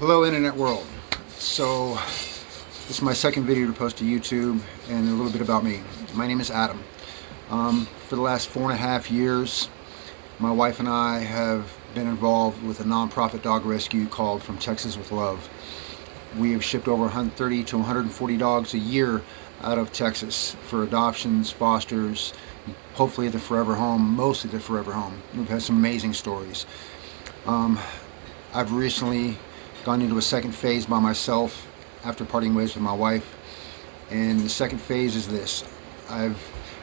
Hello internet world. So this is my second video to post to YouTube and a little bit about me. My name is Adam. For the last 4.5 years, my wife and I have been involved with a nonprofit dog rescue called From Texas with Love. We have shipped over 130 to 140 dogs a year out of Texas for adoptions, fosters, hopefully the forever home, mostly the forever home. We've had some amazing stories. Um, I've recently gone into a second phase by myself after parting ways with my wife. And the second phase is this. I've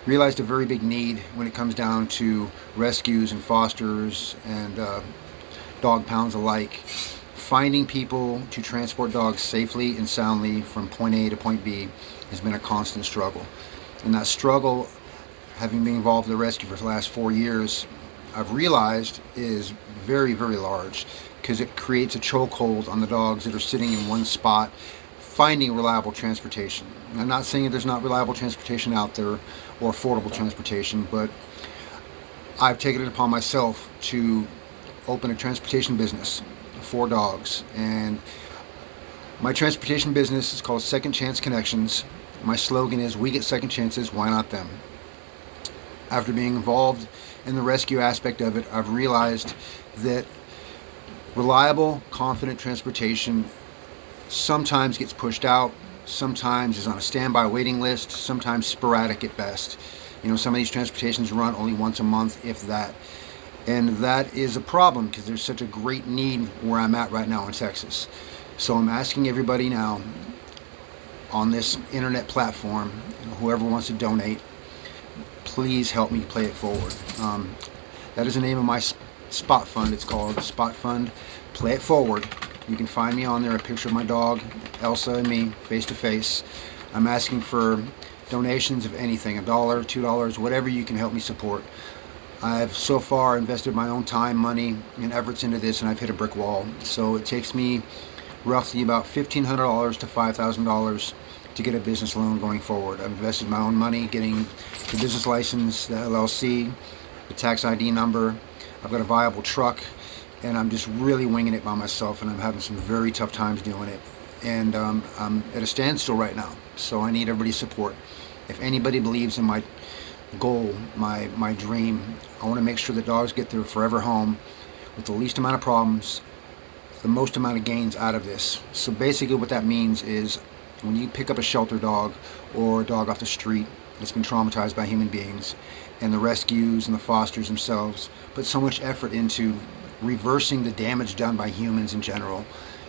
realized a very big need when it comes down to rescues and fosters and dog pounds alike. Finding people to transport dogs safely and soundly from point A to point B has been a constant struggle. And that struggle, having been involved in the rescue for the last 4 years, I've realized is very, very large because it creates a chokehold on the dogs that are sitting in one spot finding reliable transportation. I'm not saying that there's not reliable transportation out there or affordable transportation, but I've taken it upon myself to open a transportation business for dogs. And my transportation business is called Second Chance Connections. My slogan is, we get second chances, why not them? After being involved in the rescue aspect of it, I've realized that reliable, confident transportation sometimes gets pushed out, sometimes is on a standby waiting list, sometimes sporadic at best. Some of these transportations run only once a month, if that. And that is a problem because there's such a great need where I'm at right now in Texas. So I'm asking everybody now on this internet platform, whoever wants to donate, please help me play it forward. That is the name of my spot fund. It's called Spot Fund Play It Forward. You can find me on there, a picture of my dog, Elsa, and me, face to face. I'm asking for donations of anything, $1, $2, whatever you can help me support. I've so far invested my own time, money, and efforts into this, and I've hit a brick wall. So it takes me roughly about $1,500 to $5,000 to get a business loan going forward. I've invested my own money getting the business license, the LLC, the tax ID number. I've got a viable truck, and I'm just really winging it by myself, and I'm having some very tough times doing it. And I'm at a standstill right now, so I need everybody's support. If anybody believes in my goal, my dream, I want to make sure that dogs get their forever home with the least amount of problems, the most amount of gains out of this. So basically what that means is when you pick up a shelter dog or a dog off the street that's been traumatized by human beings, and the rescues and the fosters themselves put so much effort into reversing the damage done by humans in general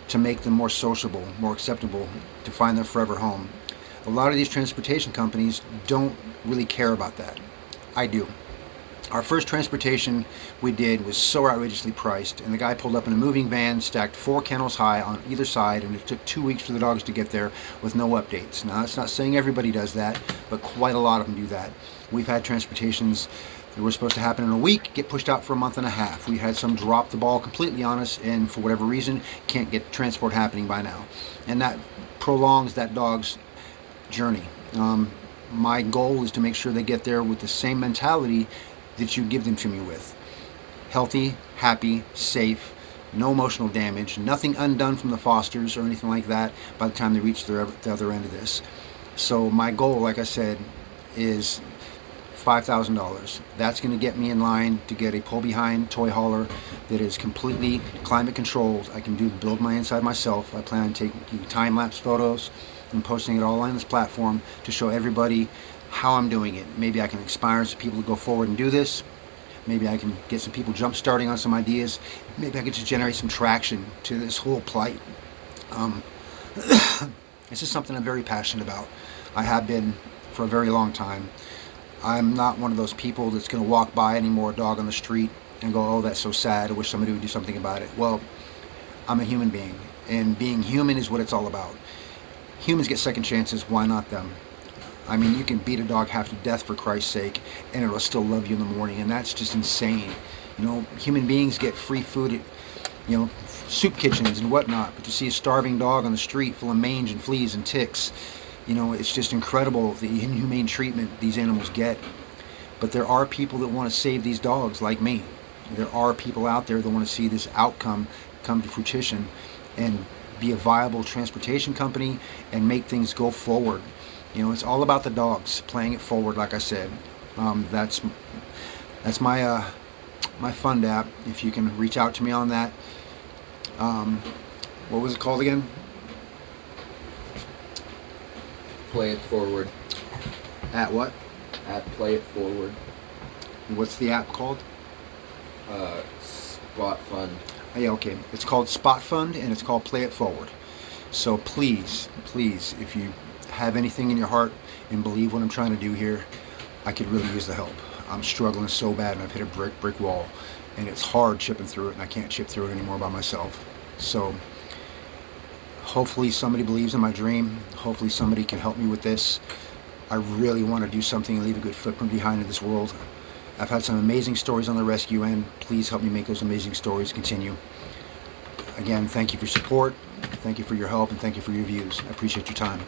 to make them more sociable, more acceptable, to find their forever home. A lot of these transportation companies don't really care about that. I do. Our first transportation we did was so outrageously priced, and the guy pulled up in a moving van, stacked 4 kennels high on either side, and it took 2 weeks for the dogs to get there with no updates. Now, that's not saying everybody does that, but quite a lot of them do that. We've had transportations that were supposed to happen in a week get pushed out for a month and a half. We had some drop the ball completely on us, and for whatever reason, can't get transport happening by now. And that prolongs that dog's journey. My goal is to make sure they get there with the same mentality that you give them to me with. Healthy, happy, safe, no emotional damage, nothing undone from the fosters or anything like that by the time they reach the other end of this. So my goal, like I said, is $5,000. That's going to get me in line to get a pull-behind toy hauler that is completely climate controlled. I can build my inside myself. I plan on taking time-lapse photos and posting it all on this platform to show everybody how I'm doing it. Maybe I can inspire some people to go forward and do this. Maybe I can get some people jump starting on some ideas. Maybe I can just generate some traction to this whole plight. This is something I'm very passionate about. I have been for a very long time. I'm not one of those people that's going to walk by anymore a dog on the street and go, oh, that's so sad, I wish somebody would do something about it. Well, I'm a human being, and being human is what it's all about. Humans get second chances, why not them? I mean, you can beat a dog half to death for Christ's sake, and it'll still love you in the morning, and that's just insane. Human beings get free food at, soup kitchens and whatnot, but to see a starving dog on the street full of mange and fleas and ticks, it's just incredible the inhumane treatment these animals get. But there are people that want to save these dogs like me. There are people out there that want to see this outcome come to fruition, and be a viable transportation company and make things go forward. You know, it's all about the dogs, playing it forward, like I said. That's my fund app. If you can reach out to me on that. What was it called again? Play It Forward. At what? At Play It Forward. What's the app called? Spot Fund. Yeah, okay. It's called Spot Fund and it's called Play It Forward. So please, please, if you have anything in your heart and believe what I'm trying to do here, I could really use the help. I'm struggling so bad and I've hit a brick wall, and it's hard chipping through it, and I can't chip through it anymore by myself. So hopefully somebody believes in my dream. Hopefully somebody can help me with this. I really want to do something and leave a good footprint behind in this world. I've had some amazing stories on the rescue end. Please help me make those amazing stories continue. Again, thank you for your support, thank you for your help, and thank you for your views. I appreciate your time.